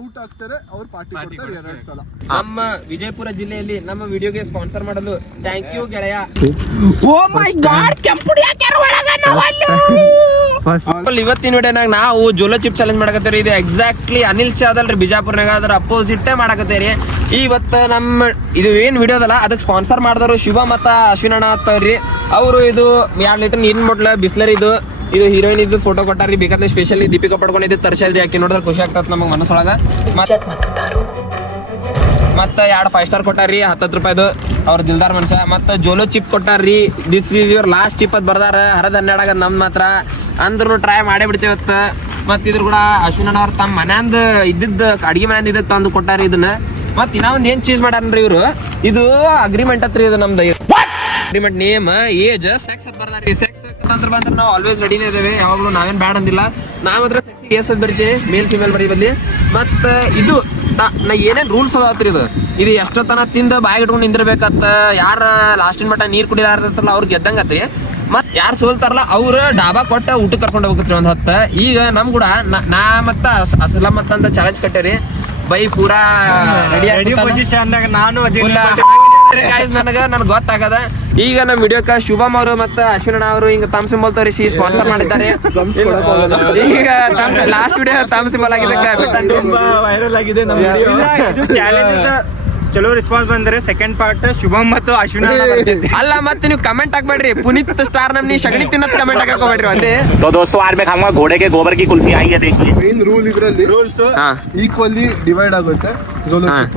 Out ಆಗ್ತಾರೆ ಅವ್ರು party ಕೊಡ್ತಾರೆ 2 ಸಲ. ನಮ್ಮ ವಿಜಯಪುರ ಜಿಲ್ಲೆಯಲ್ಲಿ ನಮ್ಮ ವಿಡಿಯೋಗೆ ಸ್ಪಾನ್ಸರ್ ಮಾಡಲು ಥ್ಯಾಂಕ್ ಯು ಗೆಳೆಯ. ಓ ಮೈ ಗಾಡ್, ಕೆಂಪುಡಿ ಹಾಕ್ಯಾರ ಒಳಗ ಇವತ್ತಿನ ವಿಡಿಯೋನಾಗ ನಾವು ಜೋಲೋ ಚಿಪ್ ಚಾಲೆಂಜ್ ಮಾಡಕತ್ತೀರಿ. ಇದು ಎಕ್ಸಾಕ್ಟ್ಲಿ ಅನಿಲ್ ಚಾದಲ್ರಿ ಬಿಜಾಪುರ್ನಾಗ, ಅದ್ರ ಅಪೋಸಿಟ್ ಮಾಡಕತ್ತೀರಿ. ಇವತ್ತು ನಮ್ಮ ಇದು ಏನ್ ವಿಡಿಯೋ ಅದಲ್ಲ ಅದಕ್ಕೆ ಸ್ಪಾನ್ಸರ್ ಮಾಡಿದವರು ಶಿವ ಮತ್ತ ಅಶ್ವಿನ್ ಅಣ್ಣ ಆಗ್ತಾವ್ರಿ. ಅವರು ಇದು 2 ಲೀಟರ್ ನೀರಿನ ಬಾಟ್ಲ ಬಿಸ್ಲರಿ ಇದು ಹೀರೋಯಿನ್ ಇದ್ದು ಫೋಟೋ ಕೊಟ್ಟಾರಿ. ಬೇಕಾದ್ರೆ ಸ್ಪೆಷಲಿ ದೀಪಿಕಾ ಪಡ್ಕೊಂಡಿದ್ದು ತರ್ಸಿದ್ರಿ. ಯಾಕೆ ನೋಡಿದ್ರೆ ಖುಷಿ ಆಗ್ತದ ನಮಗೆ ಮನಸ್ಸೊಳಗ. ಮತ್ತೆ 2 5 ಸ್ಟಾರ್ ಕೊಟ್ಟಾರಿ 10 ರೂಪಾಯಿದು ಅವ್ರ ದಿಲ್ದಾರ್ ಮನುಷ್ಯ. ಮತ್ತೆ ಜೋಲೋ ಚಿಪ್ ಕೊಟ್ಟಾರ್ರಿ. This is your last chip ಅದ್ ಬರ್ದಾರ. ಹರದ 12 ಆಗದ್ ನಮ್ ಮಾತ್ರ ಅಂದ್ರೂ ಟ್ರೈ ಮಾಡೇ ಬಿಡ್ತೇವೆ ಇವತ್ತ. ಮತ್ತೆ ಇದ್ರ ಕೂಡ ಅಶ್ವಿನ್ ಅವ್ರ ತಮ್ಮ ಮನ್ಯಾಂದ ಇದ್ದಿದ್ದ ಅಡಿಗೆ ಮನ್ಯಾಂದ ಇದ್ದ ತಂದು ಕೊಟ್ಟಾರಿ ಇದನ್ನ. ಮತ್ ಇನ್ನ ಒಂದ್ ಏನ್ ಚೀಸ್ ಮಾಡ್ಯಾರನ್ರಿ ಇವ್ರು, ಇದು ಅಗ್ರಿಮೆಂಟ್ ಹತ್ರಿ. ಇದು ನಮ್ದು ಅಗ್ರಿಮೆಂಟ್ ನೇಮ್ ಏಜ್ ಸೆಕ್ಸ್ ಅಂತ ಬರ್ದಾರಿ. ಸೆಕ್ಸ್ ಅಂತ ಬಂದ್ರೆ ನಾವು ಆಲ್ವೇಸ್ ರೆಡಿನೇ ಇದೇವೆ, ಯಾವಾಗ್ಲೂ ನಾವೇನ್ ಬ್ಯಾಡ್ ಅಂದಿಲ್ಲ. ನಾವಂದ್ರೆ ಸೆಕ್ಸಿಗೆ ಏಸ್ ಬರಿತೀವಿ, ಮೇಲ್ ಫಿಮೇಲ್ ಬರೀ ಬಂದಿ. ಮತ್ತ ಇದು ನಾ ಏನೇನ್ ರೂಲ್ಸ್ ಅದಾವತ್ರಿ ಇದು ಎಷ್ಟೊತ್ತನ ತಿಂದ ಬಾಯಿ ಇಟ್ಕೊಂಡು ನಿಂದಿರ್ಬೇಕತ್ತ. ಯಾರ ಲಾಸ್ಟಿನ ಮಟ್ಟ ನೀರ್ ಕುಡಿಲಾರ್ದಲ್ಲ ಅವ್ರು ಗೆದ್ದಂಗತ್ರಿ. ಮತ್ ಯಾರು ಸೋಲ್ತಾರಲ್ಲ ಅವ್ರ ಡಾಬಾ ಕೊಟ್ಟ ಊಟ ಕರ್ಕೊಂಡು ಹೋಗ್ತ್ರಿ 1 ಹೊತ್ತ. ಈಗ ನಮ್ ಕೂಡ ನಾ ಮತ್ತ ಅಸ್ಲಂ ಅಂತ ಚಾಲೆಂಜ್ ಕಟ್ಟೇರಿ. ಬೈ ಪೂರಾ ರೆಡಿ ಪೊಸಿಷನ್ ನಾನು ನನಗೆ ಗೊತ್ತಾಗದ. ಈಗ ನಮ್ಮ ವಿಡಿಯೋಕ ಶುಭಮ್ ಅವರು ಮತ್ತೆ ಅಶ್ವಿನ್ ಅವರು ಹಿಂಗ ತಮ್ ಸಿಂಬಲ್ ತೋರಿಸಿ ಸ್ಪಾನ್ಸರ್ ಮಾಡಿದ್ದಾರೆ. ಈಗ ಲಾಸ್ಟ್ ವಿಡಿಯೋ ತಮ್ ಸಿಂಬಲ್ ಆಗಿದೆ, ವೈರಲ್ ಆಗಿದೆ ನಮ್ಮ ವಿಡಿಯೋ. ಚಲೋ ರೆಸ್ಪಾನ್ಸ್ ಬಂದ್ರೆ ಸೆಕೆಂಡ್ ಪಾರ್ಟ್ ಶುಭಮ್ ಮತ್ತು ಅಶ್ವಿನ್ ಅಲ್ಲ. ಮತ್ತೆ ನೀವು ಕಮೆಂಟ್ ಹಾಕ್ಬೇಡ್ರಿ ಪುನೀತ್ ಸ್ಟಾರ್ ನಮ್ನಿ ಸಗಣಿ ತಿನ್ನತ್ ಕಮೆಂಟ್ ಹಾಕೋಬೇಡ್ರಿ. ಅದೇ दोस्तों आज मैं खाऊंगा घोड़े के गोबर की कुल्फी आई है देखिए. ಮೇನ್ ರೂಲ್ ಇದ್ರಲ್ಲಿ ರೂಲ್ಸ್ ಈಕ್ವಲಿ ಡಿವೈಡ್ ಆಗುತ್ತೆ. ಜೋಲೋ ಚಿಪ್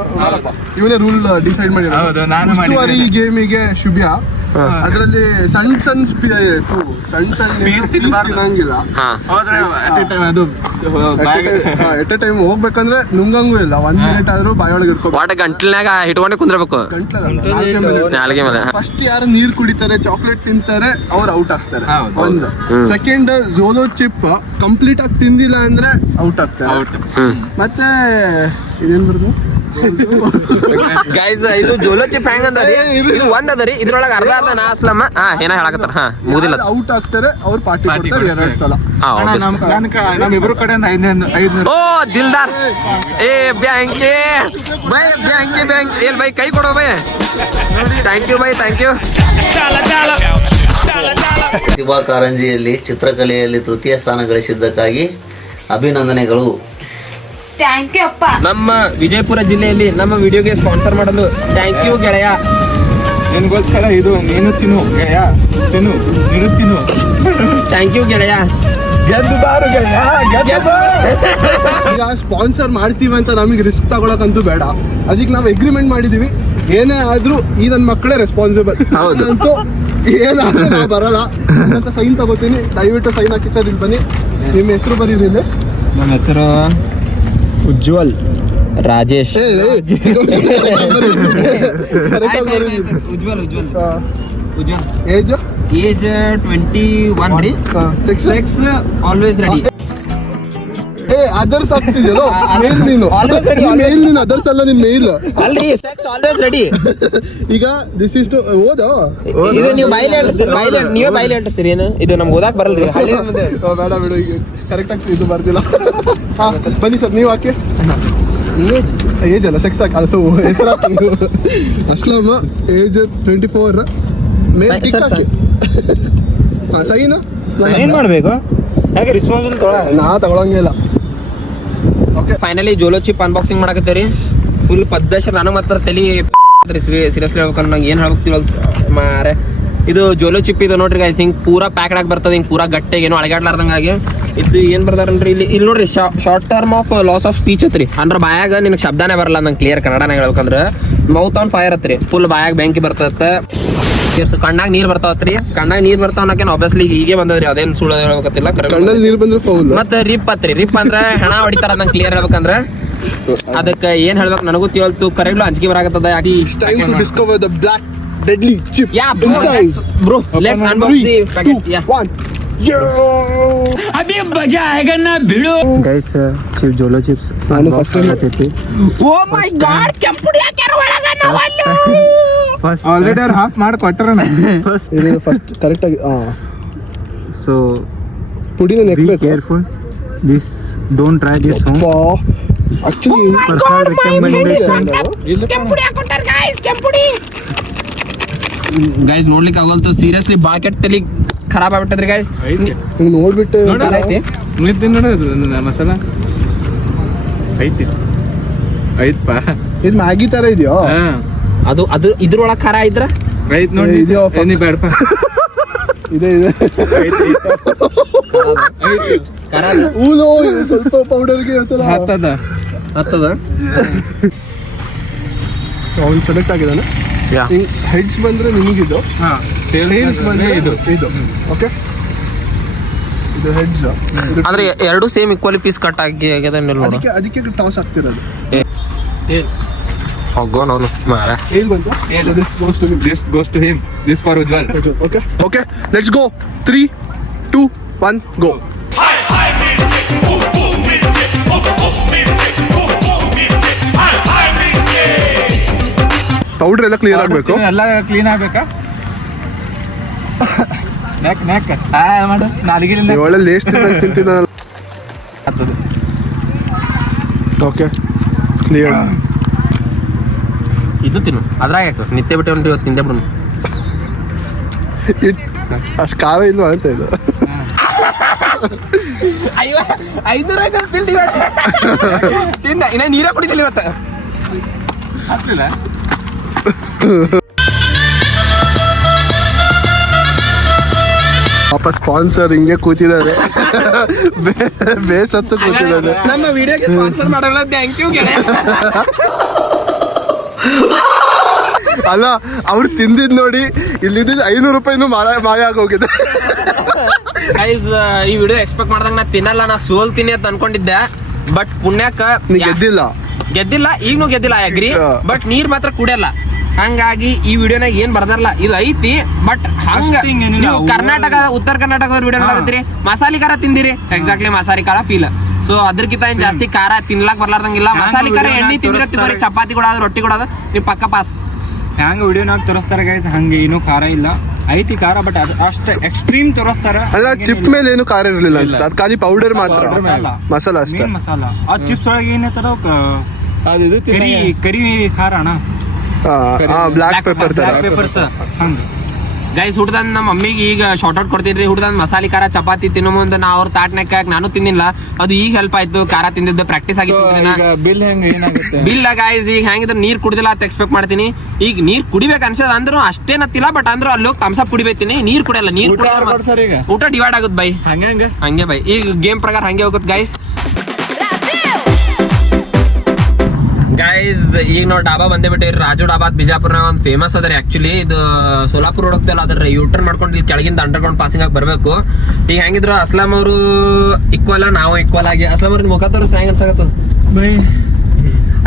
ಇವನೇ ರೂಲ್ ಡಿಸೈಡ್ ಮಾಡಿದ್ರು. ಈ ಗೇಮಿಗೆ ಶುಭ್ಯ ಅದ್ರಲ್ಲಿ ಸಣ್ಣ ತಿನ್ನಂಗಿಲ್ಲ. ಎಟ್ ಎ ಟೈಮ್ ಹೋಗ್ಬೇಕಂದ್ರೆ ನುಂಗಂಗೂ ಇಲ್ಲ. 1 ಮಿನಿಟ್ ಆದ್ರೂ ಬಾಯೊಳಗೆ ಇಟ್ಕೋಬೇಕು. ಗಂಟ್ಲಾಗ ಇಟ್ಕೊಂಡೆ ಕುಂದ್ರಬೇಕು. ನಾಲ್ಗೆ ಮೇಲೆ ಫಸ್ಟ್ ಯಾರು ನೀರ್ ಕುಡಿತಾರೆ ಚಾಕ್ಲೇಟ್ ತಿಂತಾರೆ ಅವ್ರು ಔಟ್ ಆಗ್ತಾರೆ. ಒಂದು ಸೆಕೆಂಡ್ ಜೋಲೋ ಚಿಪ್ ಕಂಪ್ಲೀಟ್ ಆಗಿ ತಿಂದಿಲ್ಲ ಅಂದ್ರೆ ಔಟ್ ಆಗ್ತಾರೆ. ಮತ್ತೆ ಇದೇನ್ ಬರ್ದು ಗೈಸ್, ಇದು ಜೋಲೋ ಚಿಪ್ ಹೆಂಗ್ ಅಂದ್ರಿ, ಇದು ಒಂದ್ ಅದರಿ. ಇದ್ರೊಳಗ ಅರ್ಧ ನಾ ಅಸ್ಲಮ್ಮ ಏನ ಹೇಳಕತ್ತಾರ. ಮುಗಿದಿಲ್ಲ ಔಟ್ ಆಗ್ತಾರೆ ಅವ್ರು ಪಾರ್ಟಿ ಕೊಡ್ತಾರೆ 2 ಸಲ. ನಮ್ಮಿಬ್ರು ಕಡೆಯಿಂದ 500. ಓ ದಿಲ್ದಾರ್ ಏ ಬ್ಯಾಂಕಿ ಬೈ ಬ್ಯಾಂಕಿ ಏನ್ ಬೈ ಕೈ ಕೊಡೋ ಬೈ. ಥ್ಯಾಂಕ್ ಯು ಬೈ, ಥ್ಯಾಂಕ್ ಯು. ಪ್ರತಿಭಾ ಕಾರಂಜಿಯಲ್ಲಿ ಚಿತ್ರಕಲೆಯಲ್ಲಿ ತೃತೀಯ ಸ್ಥಾನ ಗಳಿಸಿದ್ದಕ್ಕಾಗಿ ಅಭಿನಂದನೆಗಳು. ಥ್ಯಾಂಕ್ ಯು ಅಪ್ಪ. ನಮ್ಮ ವಿಜಯಪುರ ಜಿಲ್ಲೆಯಲ್ಲಿ ನಮ್ಮ ವಿಡಿಯೋಗೆ ಸ್ಪಾನ್ಸರ್ ಮಾಡಲು ಥ್ಯಾಂಕ್ ಯು ಗೆಳೆಯ. ನಿನ್ಗೋಸ್ಕರ ಇದು ನೀನು ತಿನ್ನು ಗೆಳೆಯ, ನೀನು ತಿನ್ನು. ಥ್ಯಾಂಕ್ ಯು ಗೆಳೆಯ. ಈಗ ಸ್ಪಾನ್ಸರ್ ಮಾಡ್ತೀವಿ ಅಂತ ನಮಗೆ ರಿಸ್ಕ್ ತಗೊಳಕಂತೂ ಬೇಡ. ಅದಕ್ಕೆ ನಾವು ಅಗ್ರಿಮೆಂಟ್ ಮಾಡಿದೀವಿ, ಏನೇ ಆದ್ರೂ ಈ ನನ್ನ ಮಕ್ಕಳೇ ರೆಸ್ಪಾನ್ಸಿಬಲ್. ಅಂತೂ ಏನಾದ್ರೂ ನಾವು ಬರಲ್ಲ ಅಂತ ಸೈನ್ ತಗೋತೀನಿ. ದಯವಿಟ್ಟು ಸೈನ್ ಹಾಕಿ ಸರ್. ಇಲ್ಲಿ ಬನ್ನಿ, ನಿಮ್ಮ ಹೆಸರು ಬರೀರಿ. ನಮ್ಮ ಹೆಸರು ಉಜ್ವಲ್ ರಾಜೇಶ್. ಏಜ್ 21 ರೀ. Sex always ready. ಅದರ್ಸ್ ಆಗ್ತಿದ್ಯಲ್ಲ ಮೇಲ್, ನೀನು ಅದರ್ಸ್ ಅಲ್ಲ, ನಿನ್ ಮೇಲ್ ಅಲ್ರಿ. Sex always ready. ಈಗ ದಿಸ್ ಇಸ್ ಟು ಓದೋ ಇದು ನೀವು ನೀವೇ ಬೈಲೆ ಅಂಟಿಸ್ತೀರಿ. ಏನು ಇದು ನಮ್ಗೆ ಓದಾಕ್ ಬರಲ್ರಿ. ಬೇಡ ಬೇಡ, ಈಗ ಕರೆಕ್ಟ್ ಆಗಿ ಇದು ಬರ್ದಿಲ್ಲ. ಬನ್ನಿ ಸರ್, ನೀವು ಹಾಕಿ. ಏಜ್ ಅಲ್ಲ, ಸೆಕ್ಸ್ ಹಾಕಿ. ಅದು ಹೆಸರು ಹಾಕಿ. ಅಸ್ಲಾಮ ಏಜ್ 24. ಮೇಲ್ ಟಿಕ್ ಹಾಕಿ. ಸೈನ್ ಮಾಡ್ಬೇಕು. ಯಾಕೆ ರೆಸ್ಪಾನ್ಸಿಬಲ್ ನಾ ತಗೊಳಂಗಿಲ್ಲ. Finally Jolo chip unboxing ಮಾಡಕತ್ತೀರಿ. Full ಪದ್ದಶ ನಾನು ಮಾತ್ರ ತಲೆ ಸೀರಿಯಸ್ಲಿ ಹೇಳ್ಬೇಕಂದ್ರೆ ನಂಗೆ ಏನ್ ಹೇಳ್ಬೇಕು ಮಾರೆ. ಇದು ಜೋಲೋ ಚಿಪ್ ಇದು ನೋಡ್ರಿ ಗೈಸ್, ಹಿಂಗ್ ಪೂರಾ ಪ್ಯಾಕ್ಡ್ ಆಗಿ ಬರ್ತದೆ. ಹಿಂಗ್ ಪೂರಾ ಗಟ್ಟಿಗೆ ಏನೋ ಅಳಗಾಡ್ಲಾರ್ದಂಗಾಗಿ. ಇದು ಏನ್ ಬರ್ದಾರನ್ರಿ ಇಲ್ಲಿ ನೋಡ್ರಿ, short term of loss of speech ಅತ್ರಿ. ಅಂದ್ರ ಬಾಯಾಗ ನಿನಗೆ ಶಬ್ದನೇ ಬರಲ್ಲ. ನಂಗೆ ಕ್ಲಿಯರ್ ಕನ್ನಡನಾಗ ಹೇಳ್ಬೇಕಂದ್ರೆ ಮೌತ್ ಆನ್ ಫೈರ್ ಅತ್ರಿ. ಫುಲ್ ಬಾಯಾಗ ಬೆಂಕಿ ಬರ್ತದ. ಕಣ್ಣಾಗ ನೀರ್ ಬರ್ತಾವತ್ರಿ. ಕಣ್ಣಾಗ ನೀರ್ ಬರ್ತಾವ ಅನ್ನಕೇನ್ ಆಬ್ವಿಯಸ್ಲಿ ಹೀಗೆ ಬಂದದ್ರಿ. ಅದೇನ್ ಸುಳ್ಳು ಹೇಳ್ಬೇಕತ್ತಿಲ್ಲ. ಕಣ್ಣಲ್ಲಿ ನೀರ್ ಬಂದ್ರೆ ಫೌಲ್. ಮತ್ತೆ ರಿಪ್ ಅತ್ರಿ. ರಿಪ್ ಅಂದ್ರೆ ಹೆಣ ಹೊಡಿತಾರ. ನಂಗೆ ಕ್ಲಿಯರ್ ಹೇಳ್ಬೇಕಂದ್ರೆ ಅದಕ್ಕೆ ಏನ್ ಹೇಳ್ಬೇಕು ನನಗೂ ತಿಳಿತು. ಕರೆಕ್ಟ್ಲು ಅಂಜಿಕೆ ಬರಾಕತ್ತದ. Discover the black deadly chip. Bro let's unbox the packet. 1 ಅಭಿ ಮಜಾ ಆएगा ना भिड़ो. ಗೈಸ್, ಚಿಪ್ ಜೋಲೋ ಚಿಪ್ಸ್ ನಾನು ಫಸ್ಟ್ ಟೈಮ್ ಆತೈತಿ. ಓ ಮೈ ಗಾಡ್, ಕೆಂಪುಡಿ ಹಾಕ್ಯಾರ ಒಳಗ. ಆಲ್ರೆಡಿ ಅವ್ರು ಹಾಫ್ ಮಾಡಿ ಕೊಟ್ಟರ. ಫಸ್ಟ್ ಕರೆಕ್ಟ್ ಆಗಿ ಸೊ ಪುಡಿನ be careful. This don't try this home. Actually guys ನೋಡ್ಲಿಕ್ಕೆ ಆಗಲ್ತು ಸೀರಿಯಸ್ಲಿ ಬಾಳ್ ಕೆಟ್ಟ ತಲಿ ಖರಾಬ್ ಆಗ್ಬಿಟ್ಟದ್ರಿ ಗೈಸ್. ನೋಡ್ಬಿಟ್ಟು ಮಸಾಲ ಐತಿ ಐತ್ಪಾ. ಇದು ಮ್ಯಾಗಿ ತರ ಇದೆಯೋ? ಅದು ಇದ್ರೊಳಗ್ ಖಾರ ಇದ್ರ ಐತ್ ನೋಡಿ. ಇದೆಯೋ? ನೀ ಬೇಡಪ್ಪ. ಇದೆ ಖಾರ ಊಲೋ ಸ್ವಲ್ಪ ಪೌಡರ್ಗೆ ಹತ್ತದ ಅವ್ನು ಸೆಲೆಕ್ಟ್ ಆಗಿದ್ದಾನೆ. ಹೆಡ್ಸ್ ಬಂದ್ರೆ ನಿಮಗಿದು, ಟೇಲ್ಸ್ ಬಂದ್ರೆ ಇದು ಓಕೆ. ಇದು ಹೆಡ್ಸ್ ಅಂದ್ರೆ ಎರಡು ಸೇಮ್ ಈಕ್ವಲಿ ಪೀಸ್ ಕಟ್ ಆಗಿ ಆಗ್ಯದ ನೋಡು. ಅದಕ್ಕೆ ಟಾಸ್ ಆಗ್ತಿರೋದು. ಹೋಗೋ ನೋನು ಮಾರ ಏನ್ ಬಂತು? This goes to him. This for Ujjwal. Okay, let's go. 3, 2, 1, go. Powder ಎಲ್ಲ ಕ್ಲಿಯರ್ ಆಗ್ಬೇಕು. ಎಲ್ಲ ಕ್ಲೀನ್ ಆಗ್ಬೇಕಾ? ನಾಕ್ ಮಾಡು ನಾಲಿಗೆಲಿಂದ. ಒಳ್ಳೆ ಲೇಸ್ ತಿಂತಿದ್ದಾನಲ್ಲ. Okay clear. ಇದು ತಿನ್ನು ಅದ್ರಾಗ ಯಾಕೆ ನಿತ್ಯ ಬಿಟ್ಟು ಹೊಂಟಿ ಇವತ್ತು ತಿಂದೆ ಬಿಡು. ಅಷ್ಟು ಖಾರ ಇಲ್ವಾ ಅಂತ ಇದು. ಅಯ್ಯೋ 500 ಬಿಲ್ ತಿಂದ ಇನ್ನ ನೀರೇ ಕುಡಿದಿಲ್ಲ ಇವತ್ತು. ಆಗ್ಲಿಲ್ಲ ಪಾಪ ಸ್ಪಾನ್ಸರ್ ಹಿಂಗೆ ಕೂತಿದ್ದಾರೆ, ಬೇಸತ್ತು ಕೂತಿದ್ದಾರೆ. ನಮ್ಮ ವಿಡಿಯೋಗೆ ಸ್ಪಾನ್ಸರ್ ಮಾಡಲ್ಲ. ಥ್ಯಾಂಕ್ ಯು ಗೆಳೆಯ. ಅಲ್ಲ ಅವ್ರು ತಿಂದಿದ್ ನೋಡಿ ಇಲ್ಲಿದ್ದ 500 ರೂಪಾಯಿನೂ ಮಾಯ ಆಗೋಗಿದೆ. ಗೈಸ್ ಈ ವಿಡಿಯೋ ಎಕ್ಸ್ಪೆಕ್ಟ್ ಮಾಡ್ದಂಗ ನಾ ತಿನ್ನಲ್ಲ, ನಾ ಸೋಲ್ತೀನಿ ಅಂತ ಅನ್ಕೊಂಡಿದ್ದೆ. ಬಟ್ ಪುಣ್ಯಕ್ಕ ನೀ ಗೆದ್ದಿಲ್ಲ, ಈಗನು ಗೆದ್ದಿಲ್ಲ ಐ ಅಗ್ರಿ. ಬಟ್ ನೀರ್ ಮಾತ್ರ ಕುಡಿಯಲ್ಲ. ಹಂಗಾಗಿ ಈ ವಿಡಿಯೋನಾಗ ಏನ್ ಬರ್ದಾರಲ್ಲ ಇದು ಐತಿ. ಬಟ್ ಹಂಗ ನೀವು ಕರ್ನಾಟಕ ಉತ್ತರ ಕರ್ನಾಟಕದ ವಿಡಿಯೋ ನೋಡಕತ್ತೀರಿ, ಮಸಾಲೆ ಖಾರ ತಿಂದಿರಿ, ಎಕ್ಸಾಕ್ಟ್ಲಿ ಮಸಾಲೆ ಖಾರ ಫೀಲ್. ಸೊ ಅದ್ರಕ್ಕಿಂತ ಏನ್ ಜಾಸ್ತಿ ಖಾರ ತಿನ್ಲಾಕ್ ಬರ್ಲಾರ್ದಂಗಿಲ್ಲ. ಮಸಾಲೆ ಖಾರ ಎಣ್ಣೆ ತಿಂದಿರ ಚಪಾತಿ ಕೊಡೋದು, ರೊಟ್ಟಿ ಕೊಡೋದು, ನೀವು ಪಕ್ಕ ಪಾಸ್. ಹ್ಯಾಂಗ ವಿಡಿಯೋನಾಗ ತೋರಿಸ್ತಾರ ಗೈಸ್, ಹಂಗೆ ಏನೂ ಖಾರ ಇಲ್ಲ, ಐತಿ ಖಾರ. ಬಟ್ ಅದು ಅಷ್ಟು ಎಕ್ಸ್ಟ್ರೀಮ್ ತೋರಿಸ್ತಾರ. ಅಲ್ಲ ಚಿಪ್ ಮೇಲೆ ಏನು ಖಾರ ಇರಲಿಲ್ಲ ಅಂತ, ಅದು ಖಾಲಿ ಪೌಡರ್ ಮಾತ್ರ, ಮಸಾಲ ಅಷ್ಟೇ. ಮಸಾಲ ಆ ಚಿಪ್ಸ್ ಒಳಗೆ ಏನೈತದ ಕರಿ ಖಾರ ಅಣ್ಣ, ಬ್ಲಾಕ್ ಪೆಪ್ಪರ್ ತರ. ಹಂಗೆ ಗೈಸ್ ಹುಡ್ದಂದ್ ನಮ್ಮ ಮಮ್ಮಿಗೆ ಈಗ ಶಾರ್ಟ್ ಔಟ್ ಕೊಡ್ತಿದ್ರಿ. ಹುಡ್ದಂದ್ ಮಸಾಲೆ ಖಾರ ಚಪಾತಿ ತಿನ್ನೋ ಮುಂದೆ ನಾ ಅವ್ರ ತಾಟ್ನಾಕ ನಾನು ತಿನ್ನಿಲ್ಲ. ಅದು ಈಗ ಹೆಲ್ಪ್ ಆಯ್ತು, ಖಾರ ತಿಂದಿದ್ದು ಪ್ರಾಕ್ಟೀಸ್ ಆಗಿತ್ತು. ಬಿಲ್ ಹೆಂಗೆ ಏನಾಗುತ್ತೆ? ಬಿಲ್ ಗೈಸ್ ಈಗ ಹೆಂಗಿದ್ರೆ ನೀರ್ ಕುಡಿದಿಲ್ಲ ಅಂತ ಎಕ್ಸ್ಪೆಕ್ಟ್ ಮಾಡ್ತೀನಿ. ಈಗ ನೀರ್ ಕುಡಿಬೇಕು ಅನ್ಸದ ಅಂದ್ರೂ ಅಷ್ಟೇನತ್ತಿಲ್ಲ. ಬಟ್ ಅಂದ್ರೂ ಅಲ್ಲಿ ಹೋಗಿ ತಮ್ಸಪ್ ಕುಡಿಬೇತೀನಿ. ನೀರ್ ಕುಡಿಯಲ್ಲ, ನೀರ್ ಊಟ ಡಿವೈಡ್ ಆಗುತ್ತೆ ಬೈ. ಹಂಗೆ ಬೈ ಈಗ ಗೇಮ್ ಪ್ರಕಾರ ಹಂಗೆ ಹೋಗುತ್ತೆ ಗೈಸ್. ಗೈಸ್ ಈಗ ನಾವು ಡಾಬಾ ಬಂದೇ ಬಿಟ್ಟಿರಿ. ರಾಜು ಡಾಬಾ ಬಿಜಾಪುರ್ನಾಗ ಒಂದು ಫೇಮಸ್ ಅದ್ರಿ. ಆಕ್ಚುಲಿ ಇದು ಸೋಲಾಪುರ್ ರೋಡ್ ಹೋಗ್ತಲ್ಲ, ಅದ್ರ ಯೂಟರ್ನ್ ಮಾಡ್ಕೊಂಡು ಇಲ್ಲಿ ಕೆಳಗಿಂದ ಅಂಡರ್ಗ್ರೌಂಡ್ ಪಾಸಿಂಗ್ ಆಗಿ ಬರ್ಬೇಕು. ಈಗ ಹೆಂಗಿದ್ರು ಅಸ್ಲಾಂ ಅವರು ಈಕ್ವಲ್, ನಾವು ಈಕ್ವಲ್ ಆಗಿ. ಅಸ್ಲಾಂ ಅವ್ರ ಮುಖ ತೋರಿಸ್ ಹೆಂಗ್ ಅನ್ಸಾಕತ್ತದ?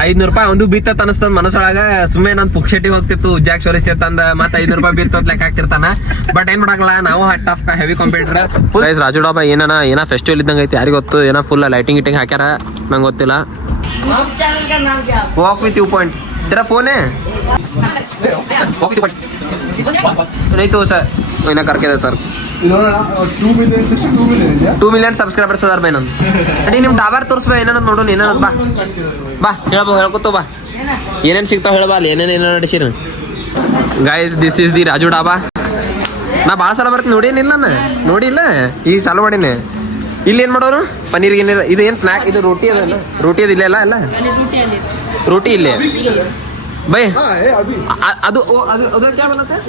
500 ರೂಪಾಯಿ ಒಂದು ಬಿತ್ತ ಅನಸ್ತದ ಮನಸ್ಸೊಳಗ. ಸುಮ್ಮನೆ ನಾನು ಪುಕ್ಷಟಿ ಹೋಗ್ತಿತ್ತು ಉಜ್ಜಾಕ್ ಸೋಲಿಸಿ ತಂದ ಮತ್ತೆ 500 ರೂಪಾಯಿ ಬಿತ್ತ ಲೆಕ್ಕ ಹಾಕ್ತಿರ್ತಾನ. ಬಟ್ ಏನ್ ಮಾಡಲ್ಲ, ನಾವು tough heavy competitor. Guys Raju dhaba ಏನ ಫೆಸ್ಟಿವಲ್ ಇದ್ದಂಗ ಐತಿ, ಯಾರಿಗ ಗೊತ್ತು. ಏನೋ ಫುಲ್ ಲೈಟಿಂಗ್ ಗಿಟಿಂಗ್ ಹಾಕ್ಯಾರ, ನಂಗೆ ಗೊತ್ತಿಲ್ಲ. वॉक विथ यू पॉइंट तेरा फोन है? वॉक विथ नहीं तो सर मैंने करके देता 2 million ಸಬ್ಸ್ಕ್ರೈಬರ್ಸ್ ಅದಾರ ಬೈ. ನಾನು ಅಡಿ ನಿಮ್ ಡಾಬಾರ್ ತೋರಿಸ್ಬಾ, ಏನೇನದ್ ನೋಡೋಣ. ಏನೇನದ್ ಬಾ ಬಾ ಹೇಳ್ಕೊತ ಬಾ, ಏನೇನ್ ಸಿಗ್ತಾವ ಹೇಳಬಾ. ಅಲ್ಲಿ ಏನೇನು ನಡೆಸಿರ guys. This is the Raju dhaba. ನಾ ಭಾಳ ಸಲ ಬರ್ತೀನಿ, ನೋಡೇನಿಲ್ಲ ನಾನು, ನೋಡಿಲ್ಲ ಈಗ ಚಾಲು ಮಾಡೀನಿ. ಇಲ್ಲಿ ಏನ್ ಮಾಡೋರು? ಪನ್ನೀರ್ ಗಿನ್ನೀರ್. ಇದು ಏನ್ ಸ್ನಾಕ್? ಇದು ರೋಟಿ ಅದ, ರೋಟಿ ಅದ ಇಲ್ಲೇ ಅಲ್ಲ ರೋಟಿ ಇಲ್ಲೇ ಬೈ. ಅದು क्या बनता है?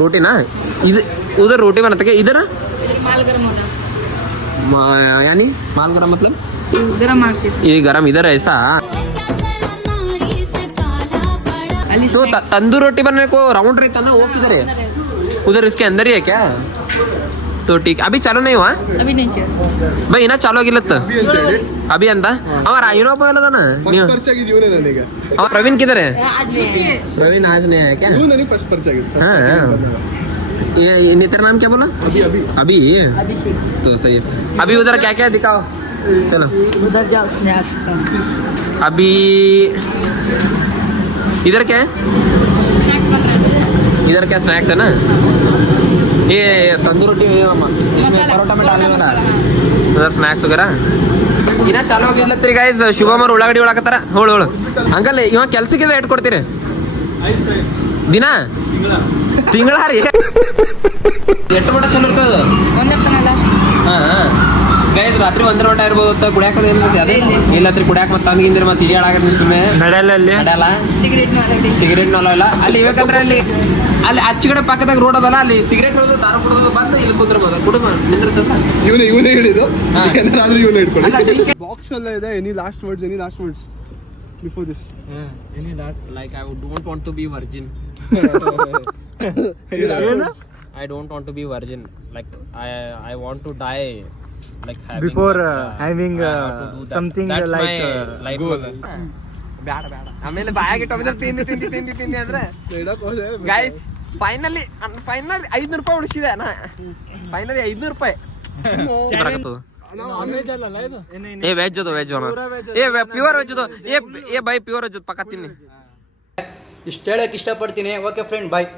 रोटी ना. उधर रोटी बनाते क्या? इधर यानी माल गरम मतलब ये गरम इधर ऐसा. तो तंदूर रोटी बनने को राउंड रहता ना, वो किधर है? उधर इसके अंदर ही है क्या? तो ठीक. अभी चालू नहीं हुआ? अभी नहीं चल भाई ना चालू ಆಗಿಲ್ಲತ್ತ ಅಭಿ ಅಂತ. ಅವ ಇನ್ನೊಬ್ಬ ಎಲ್ಲದಾನ, ಅವ ಪ್ರವೀಣ್ किधर है? प्रवीण आज नहीं आया क्या? हाँ ये तेरा नाम क्या बोला? अभी तो सही है. अभी उधर क्या क्या दिखाओ, चलो उधर जाओ स्नैक्स का. अभी इधर क्या है? इधर क्या स्नैक्स है ना? ये तंदूर रोटी, इसमें परोठा में डालने वाला, उधर स्नैक्स वगैरह. ಇನ್ನ ಚಾಲು ಹೋಗಿಲ್ಲತ್ರಿ ಗೈಸ್. ಶುಭಮ್ ಅವ್ರು ಉಳ್ಳಾಗಡ್ಡಿ ಒಳಕತ್ತಾರ. ಹೋಳು ಅಂಕಲ್ ಇವ ಕೆಲ್ಸಕ್ಕಿದ್ರೆ ಎಟ್ ಕೊಡ್ತೀರಿ ದಿನ ತಿಂಗಳ ರೀ? ಎಷ್ಟು ಮಟ ಚಲೋ ಇರ್ತದ? ಗೈಸ್ ರಾತ್ರಿ 1 ಗಂಟೆ ಇರ್ಬೋದು ಅಂತ ಕುಡಿಯಾಕ ಇಲ್ಲತ್ರಿ. ಕುಡಿಯಾಕ ಮತ್ತೆ ತಂದ್ಗಿಂದಿರ ಮತ್ತೆ ಈಗ ಹೇಳಾಗತ್ರಿ ಸುಮ್ಮನೆ ನಡೆಯಲ್ಲ. ಸಿಗರೇಟ್ ಇಲ್ಲ ಅಲ್ಲಿ ಇರ್ಬೇಕಂದ್ರೆ ಅಲ್ಲಿ ಅಚ್ಚಗಡೆ ಪಕ್ಕದಾಗ ರೋಡ್ ಅದಲ್ಲ, ಅಲ್ಲಿ ಸಿಗರೇಟ್ ಹೊಡೆದು ದಾರ ಕುಡಿದು ಬಂದು ಇಲ್ಲಿ ಕುಂದಿರ್ಬೋದು. ಕುಟುಂಬ ನಿಂದಿರ್ತದ. ಇವನೇ ಹೇಳಿದ್ದು ಏನಾದ್ರೂ ಇವನೇ ಇಟ್ಕೊಳ್ಳಿ. ಬಾಕ್ಸ್ ಎಲ್ಲ ಇದೆ. Any last words before this? Like I don't want to be virgin. I don't want to be virgin. Like I want to die. Like Before having something like life ಬೇಡ ಆಮೇಲೆ ಬಾಯಾಗಿ ಇಟ್ಟು ತಿಂದಿ ಅಂದ್ರೆ ಗೈಸ್ ಫೈನಲಿ 500 ರೂಪಾಯಿ ಉಳಿಸಿದೆ ನಾ. Finally 500 ರೂಪಾಯಿ ಏ veg ಅದು ಏ ಪ್ಯೂರ್ ವೆಜ್ ಅದು ಏ ಬೈ ಪ್ಯೂರ್ ವೆಜ್ ಪಕ್ಕ ತಿನ್ನಿ. ಇಷ್ಟು ಹೇಳಕ್ ಇಷ್ಟಪಡ್ತೀನಿ. ಓಕೆ ಫ್ರೆಂಡ್, ಬಾಯ್.